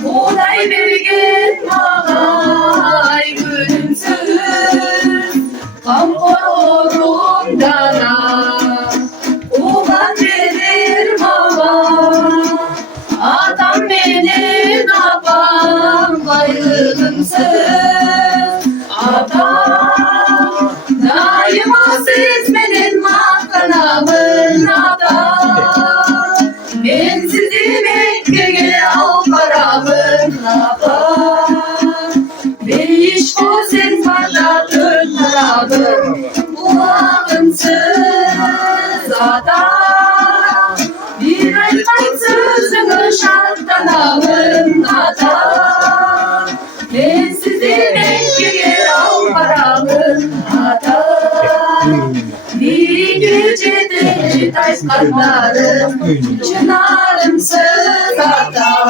Buğday vergin ağay gülümsüz, Kamporum dana, ulan verir baba, adam benim abam, bayrağımsız adam, daima sesmenin makamın adam, ben sizi Mekke'ye al paramın abam, beş kozen patlatır tarafım, kulağımsız adam, bir aytan sözünü şartlanalım adam, ben sizi Mekke'ye al paramın adam, bir gecede taş kanlarım, çınarımsız adam.